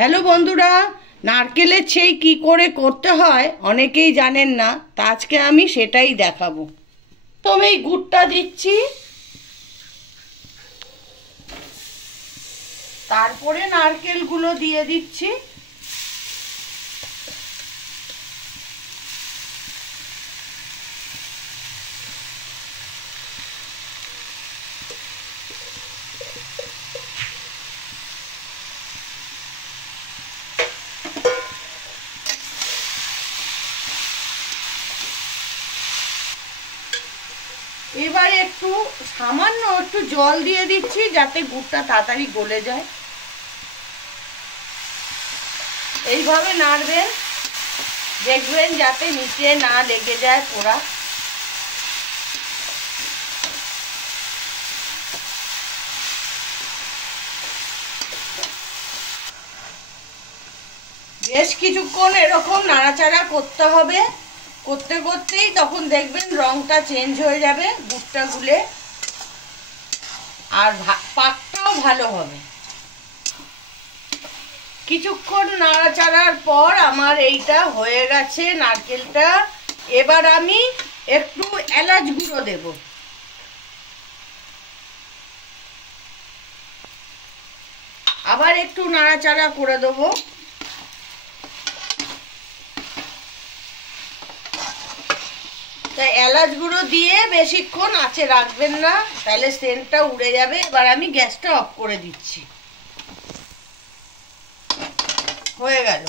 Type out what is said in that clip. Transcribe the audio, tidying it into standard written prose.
হ্যালো বন্ধুরা, নারকেলের ছেই কি করে করতে হয় অনেকেই জানেন না, তা আজকে আমি সেটাই দেখাবো। তো আমি এই গুড়টা দিচ্ছি, তারপরে নারকেলগুলো দিয়ে দিচ্ছি। এবারে একটু সামান্য একটু জল দিয়ে দিচ্ছি যাতে গুড়টা তাড়াতাড়ি গলে যায়। এইভাবে নাড়বেন, দেখবেন যাতে নিচে না লেগে যায় পোড়া। বেশ কিছুক্ষণ এরকম নাড়াচাড়া করতে হবে, করতে করতেই তখন দেখবেন রংটা চেঞ্জ হয়ে যাবে গুড়টা গুলে, আর পাকটাও ভালো হবে। কিছুক্ষণ নাড়াচাড়ার পর আমার এইটা হয়ে গেছে নারকেলটা। এবার আমি একটু এলাচ গুঁড়ো দেব। আবার একটু নাড়াচাড়া করে দেবো। তাই এলাচ গুঁড়ো দিয়ে বেশিক্ষণ আঁচে রাখবেন না, তাহলে সেন্টটা উড়ে যাবে। এবার আমি গ্যাসটা অফ করে দিচ্ছি। হয়ে গেল।